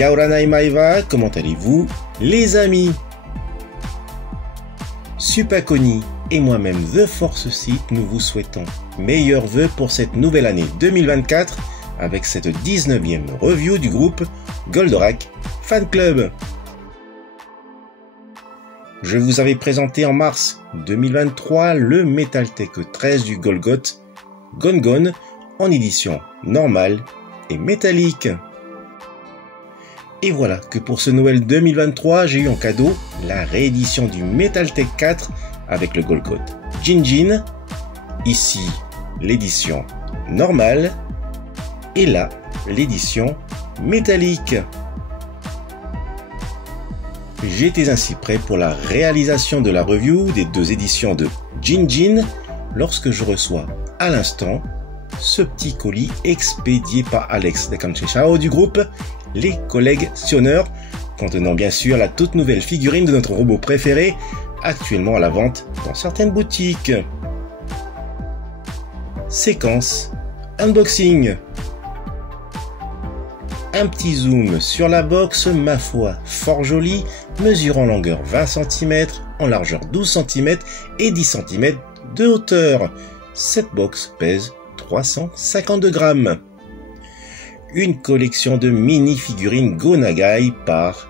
Yaoranai Maiva, comment allez-vous les amis? Supakoni et moi-même The Force Sith, nous vous souhaitons meilleurs vœux pour cette nouvelle année 2024 avec cette 19e review du groupe Goldorak Fan Club. Je vous avais présenté en mars 2023 le MetalTech 13 du Golgoth Gon-Gon en édition normale et métallique. Et voilà que pour ce Noël 2023, j'ai eu en cadeau la réédition du MetalTech 4 avec le Golgoth Jinjin, ici l'édition normale et là l'édition métallique. J'étais ainsi prêt pour la réalisation de la review des deux éditions de Jinjin lorsque je reçois à l'instant ce petit colis expédié par Alex Dekancheshao du groupe Les Collectionneurs, contenant bien sûr la toute nouvelle figurine de notre robot préféré, actuellement à la vente dans certaines boutiques. Séquence unboxing. Un petit zoom sur la box, ma foi, fort jolie, mesurant en longueur 20 cm, en largeur 12 cm et 10 cm de hauteur. Cette box pèse 352 grammes. Une collection de mini-figurines Go Nagai par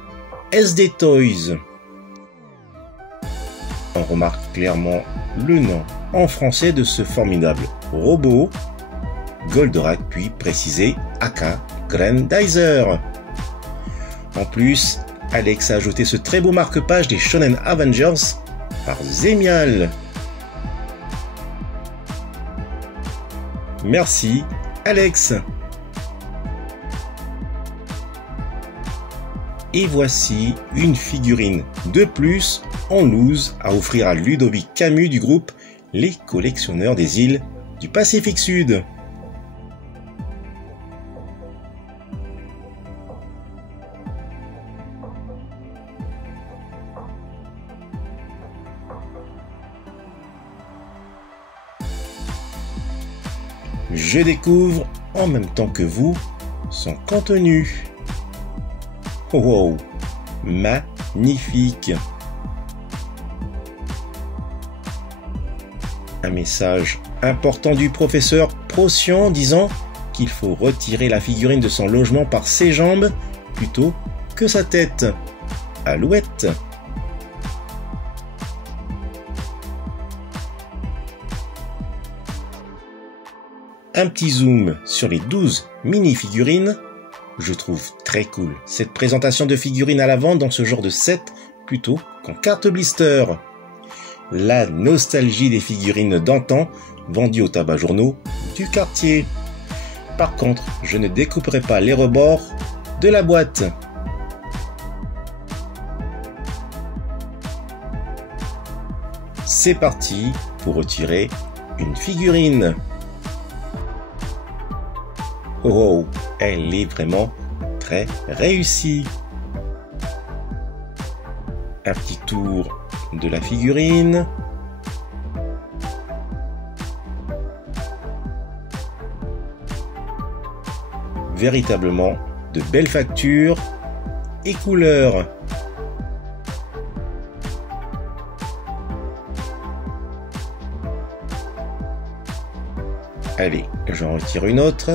SD Toys. On remarque clairement le nom en français de ce formidable robot, Goldorak, puis précisé aka Grandizer. En plus, Alex a ajouté ce très beau marque-page des Shonen Avengers par Zemial. Merci Alex. Et voici une figurine de plus en loose à offrir à Ludovic Camus du groupe Les Collectionneurs des îles du Pacifique Sud. Je découvre en même temps que vous son contenu. Wow, magnifique! Un message important du professeur Procyon disant qu'il faut retirer la figurine de son logement par ses jambes plutôt que sa tête. Alouette! Un petit zoom sur les 12 mini-figurines. Je trouve très cool cette présentation de figurines à la vente dans ce genre de set plutôt qu'en carte blister. La nostalgie des figurines d'antan vendues au tabac journaux du quartier. Par contre, je ne découperai pas les rebords de la boîte. C'est parti pour retirer une figurine. Oh, elle est vraiment très réussie. Un petit tour de la figurine. Véritablement de belles factures et couleurs. Allez, j'en retire une autre.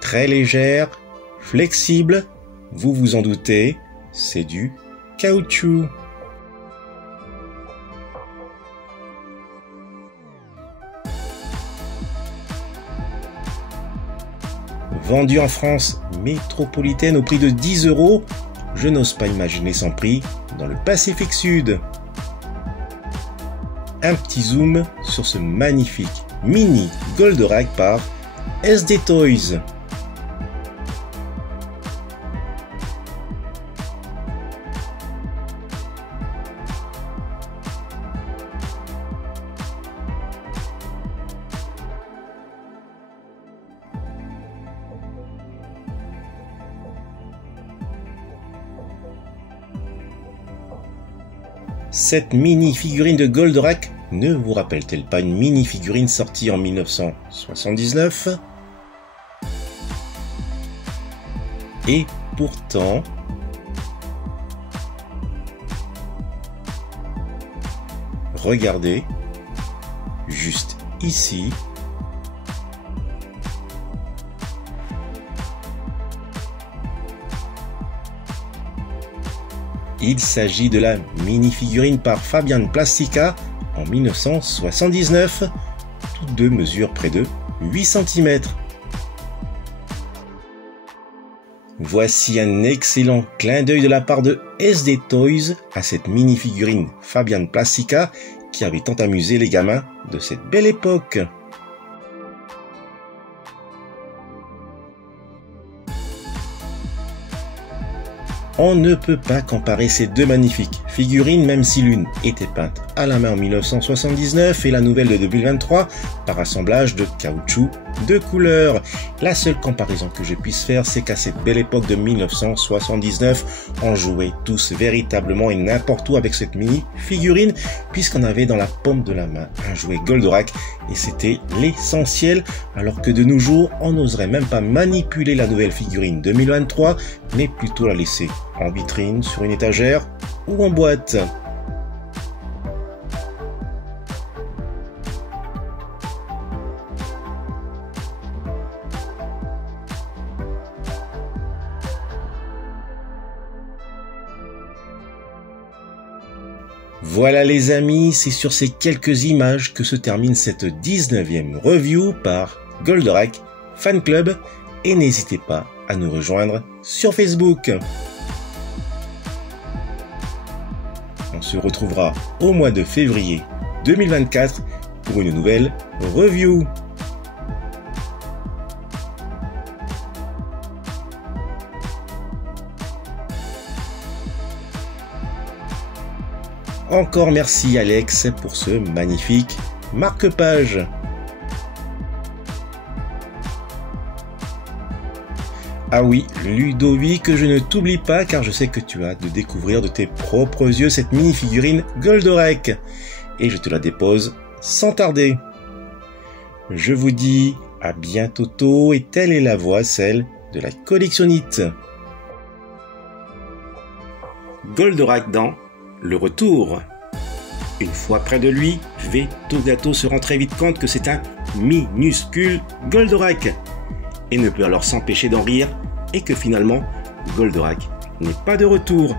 Très légère, flexible, vous vous en doutez, c'est du caoutchouc. Vendu en France métropolitaine au prix de 10 €, je n'ose pas imaginer son prix dans le Pacifique Sud. Un petit zoom sur ce magnifique mini Goldorak par SD Toys. Cette mini-figurine de Goldorak ne vous rappelle-t-elle pas une mini-figurine sortie en 1979 ? Et pourtant, regardez, juste ici, il s'agit de la mini-figurine par Fabian Plastica en 1979. Toutes deux mesurent près de 8 cm. Voici un excellent clin d'œil de la part de SD Toys à cette mini-figurine Fabian Plastica qui avait tant amusé les gamins de cette belle époque. On ne peut pas comparer ces deux magnifiques figurines, même si l'une était peinte à la main en 1979 et la nouvelle de 2023 par assemblage de caoutchouc de couleur. La seule comparaison que je puisse faire, c'est qu'à cette belle époque de 1979, on jouait tous véritablement et n'importe où avec cette mini figurine, puisqu'on avait dans la paume de la main un jouet Goldorak et c'était l'essentiel, alors que de nos jours, on n'oserait même pas manipuler la nouvelle figurine 2023, mais plutôt la laisser en vitrine, sur une étagère ou en boîte. Voilà les amis, c'est sur ces quelques images que se termine cette 19e review par Goldorak Fan Club et n'hésitez pas à nous rejoindre sur Facebook. On se retrouvera au mois de février 2024 pour une nouvelle review. Encore merci Alex pour ce magnifique marque-page. Ah oui, Ludovic, je ne t'oublie pas car je sais que tu as de découvrir de tes propres yeux cette mini-figurine Goldorak. Et je te la dépose sans tarder. Je vous dis à bientôt et telle est la voix, celle de la collectionnite. Goldorak dans le retour. Une fois près de lui, Vetogato se rend très vite compte que c'est un minuscule Goldorak et ne peut alors s'empêcher d'en rire et que finalement Goldorak n'est pas de retour.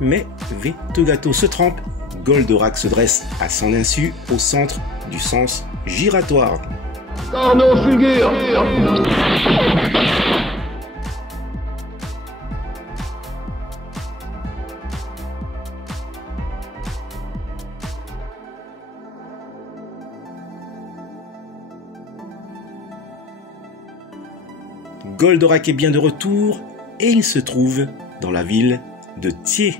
Mais Vetogato se trompe, Goldorak se dresse à son insu au centre du sens giratoire. Corneau fulgure. Goldorak est bien de retour et il se trouve dans la ville de Thiers.